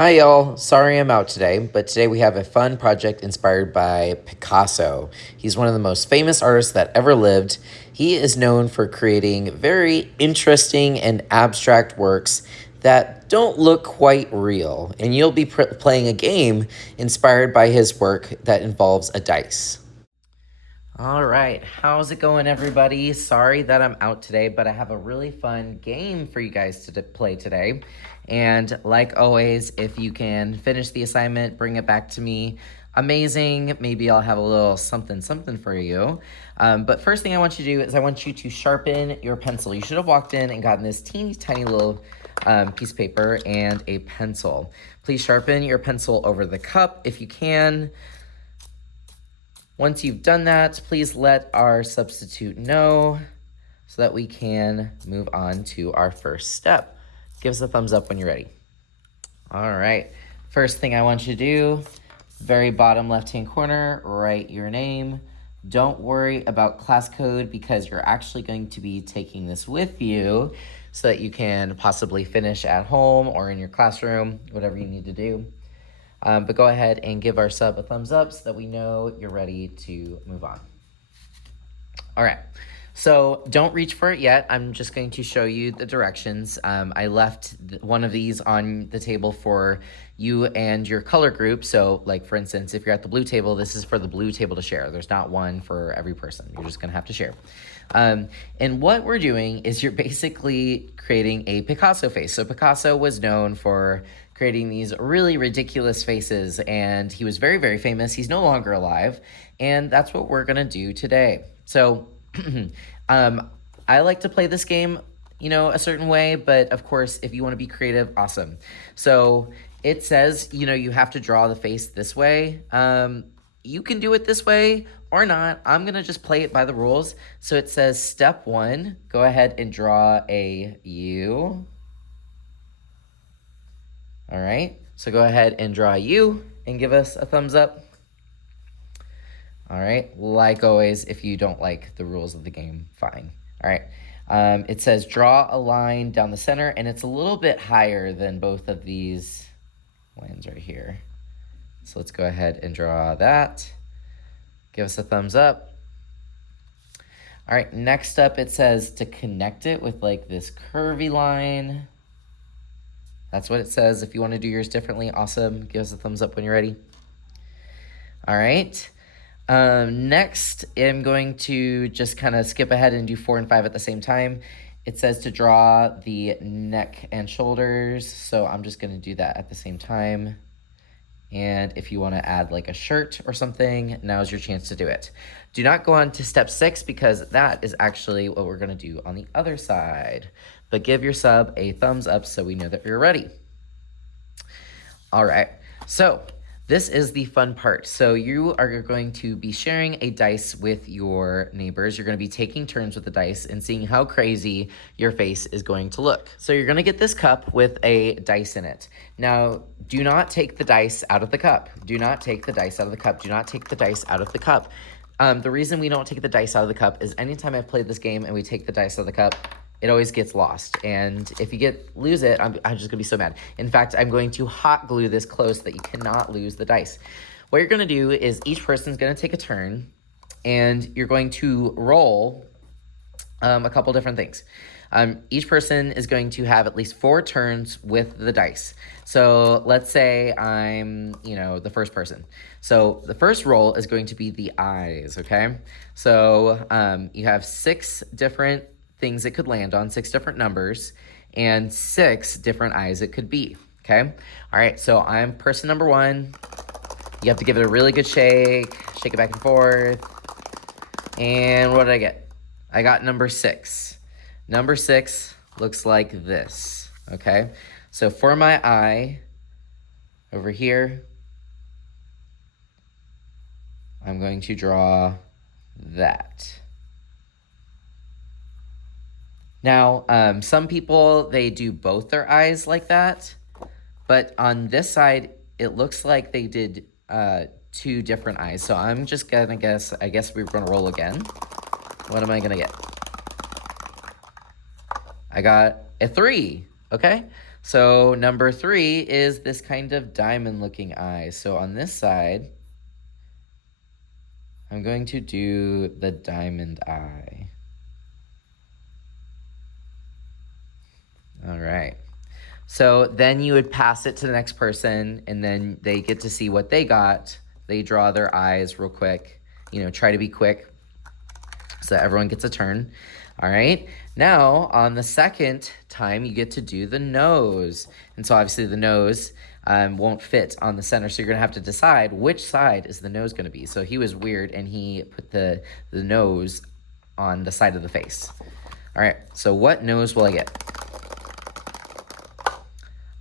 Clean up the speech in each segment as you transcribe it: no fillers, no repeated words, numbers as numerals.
Hi, y'all. Sorry I'm out today, but today we have a fun project inspired by Picasso. He's one of the most famous artists that ever lived. He is known for creating very interesting and abstract works that don't look quite real, and you'll be playing a game inspired by his work that involves a dice. All right, how's it going, everybody? Sorry that I'm out today, but I have a really fun game for you guys to play today. And like always, if you can finish the assignment, bring it back to me. Amazing. Maybe I'll have a little something for you. But first thing I want you to do is I want you to sharpen your pencil. You should have walked in and gotten this teeny tiny little piece of paper and a pencil. Please sharpen your pencil over the cup if you can. Once you've done that, please let our substitute know so that we can move on to our first step. Give us a thumbs up when you're ready. All right, first thing I want you to do, very bottom left-hand corner, write your name. Don't worry about class code because you're actually going to be taking this with you so that you can possibly finish at home or in your classroom, whatever you need to do. But go ahead and give our sub a thumbs up so that we know you're ready to move on. All right, so don't reach for it yet. I'm just going to show you the directions. I left one of these on the table for you and your color group. So like, for instance, if you're at the blue table, this is for the blue table to share. There's not one for every person. You're just gonna have to share. And what we're doing is you're basically creating a Picasso face. So Picasso was known for creating these really ridiculous faces, and he was very, very famous. He's no longer alive, and that's what we're gonna do today. So I like to play this game, a certain way, but of course, if you want to be creative, awesome. So it says, you have to draw the face this way. You can do it this way or not. I'm going to just play it by the rules. So it says step 1, go ahead and draw a U. All right, so go ahead and draw a U and give us a thumbs up. All right, like always, if you don't like the rules of the game, fine. All right, it says draw a line down the center, and it's a little bit higher than both of these lines right here. So let's go ahead and draw that. Give us a thumbs up. All right, next up, it says to connect it with like this curvy line. That's what it says. If you want to do yours differently, awesome. Give us a thumbs up when you're ready. All right. Next, I'm going to just kind of skip ahead and do 4 and 5 at the same time. It says to draw the neck and shoulders, so I'm just going to do that at the same time. And if you want to add like a shirt or something, now's your chance to do it. Do not go on to step 6 because that is actually what we're going to do on the other side. But give your sub a thumbs up so we know that you're ready. All right, so this is the fun part. So you are going to be sharing a dice with your neighbors. You're going to be taking turns with the dice and seeing how crazy your face is going to look. So you're going to get this cup with a dice in it. Now, do not take the dice out of the cup. Do not take the dice out of the cup. Do not take the dice out of the cup. The reason we don't take the dice out of the cup is anytime I've played this game and we take the dice out of the cup, it always gets lost. And if you lose it, I'm just gonna be so mad. In fact, I'm going to hot glue this close so that you cannot lose the dice. What you're gonna do is each person's gonna take a turn and you're going to roll a couple different things. Each person is going to have at least 4 turns with the dice. So let's say I'm, the first person. So the first roll is going to be the eyes, okay? So you have 6 different things it could land on, 6 different numbers, and 6 different eyes it could be, okay? All right, so I'm person number 1. You have to give it a really good shake it back and forth. And what did I get? I got number 6. Number 6 looks like this, okay? So for my eye, over here, I'm going to draw that. Now, some people, they do both their eyes like that, but on this side, it looks like they did 2 different eyes. So I'm just gonna guess, I guess we're gonna roll again. What am I gonna get? I got a 3, okay? So number 3 is this kind of diamond-looking eye. So on this side, I'm going to do the diamond eye. All right. So then you would pass it to the next person, and then they get to see what they got. They draw their eyes real quick. Try to be quick so that everyone gets a turn. All right. Now, on the second time, you get to do the nose. And so obviously the nose won't fit on the center, so you're going to have to decide which side is the nose going to be. So he was weird, and he put the nose on the side of the face. All right. So what nose will I get?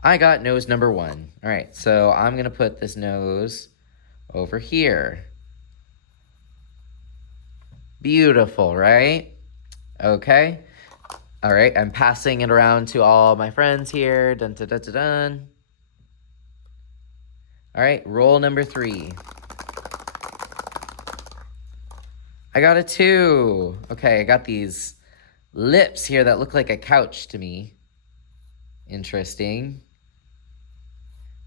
I got nose number 1. All right, so I'm going to put this nose over here. Beautiful, right? Okay. All right, I'm passing it around to all my friends here. Dun, dun, dun, dun, dun. All right, roll number 3. I got a 2. Okay, I got these lips here that look like a couch to me. Interesting.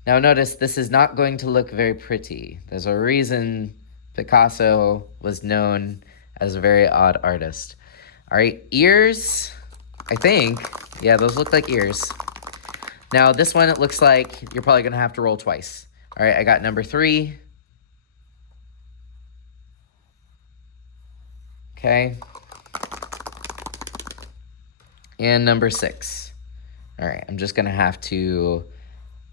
Now notice this is not going to look very pretty. There's a reason Picasso was known as a very odd artist. All right, ears, I think. Yeah, those look like ears. Now this one, it looks like you're probably gonna have to roll twice. All right, I got number 3. Okay. And number 6. All right, I'm just gonna have to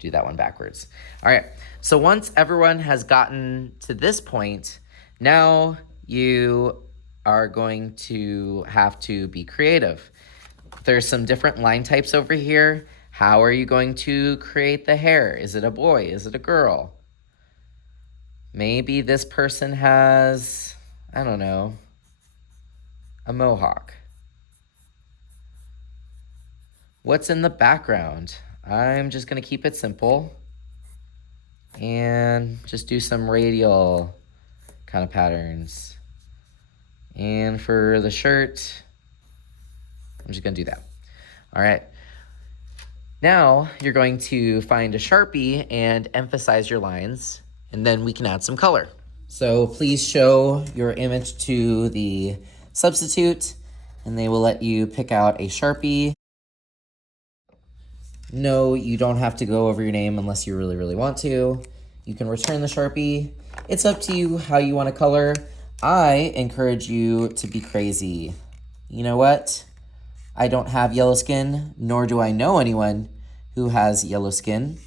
do that one backwards. All right, so once everyone has gotten to this point, now you are going to have to be creative. There's some different line types over here. How are you going to create the hair? Is it a boy? Is it a girl? Maybe this person has, I don't know, a mohawk. What's in the background? I'm just gonna keep it simple and just do some radial kind of patterns. And for the shirt, I'm just gonna do that. All right. Now you're going to find a Sharpie and emphasize your lines, and then we can add some color. So please show your image to the substitute, and they will let you pick out a Sharpie. No, you don't have to go over your name unless you really, really want to. You can return the Sharpie. It's up to you how you want to color. I encourage you to be crazy. You know what? I don't have yellow skin, nor do I know anyone who has yellow skin,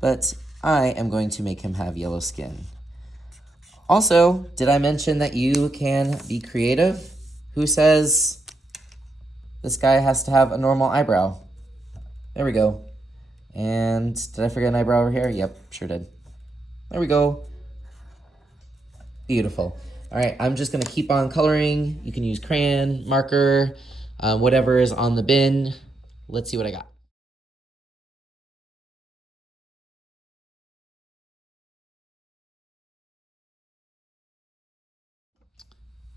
but I am going to make him have yellow skin. Also, did I mention that you can be creative? Who says this guy has to have a normal eyebrow? There we go. And did I forget an eyebrow over here? Yep, sure did. There we go. Beautiful. All right, I'm just gonna keep on coloring. You can use crayon, marker, whatever is on the bin. Let's see what I got.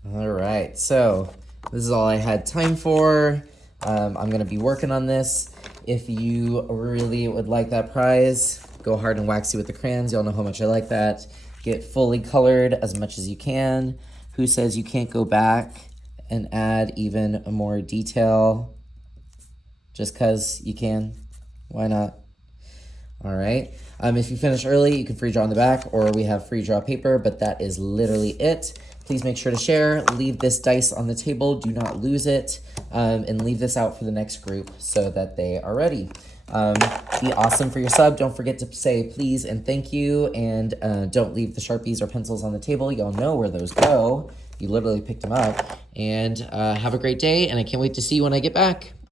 All right, so this is all I had time for. I'm gonna be working on this. If you really would like that prize, go hard and waxy with the crayons. Y'all know how much I like that. Get fully colored as much as you can. Who says you can't go back and add even more detail just because you can? Why not? All right. If you finish early, you can free draw on the back, or we have free draw paper, but that is literally it. Please make sure to share. Leave this dice on the table. Do not lose it. And leave this out for the next group so that they are ready. Be awesome for your sub. Don't forget to say please and thank you. And don't leave the Sharpies or pencils on the table. Y'all know where those go. You literally picked them up. And have a great day, and I can't wait to see you when I get back.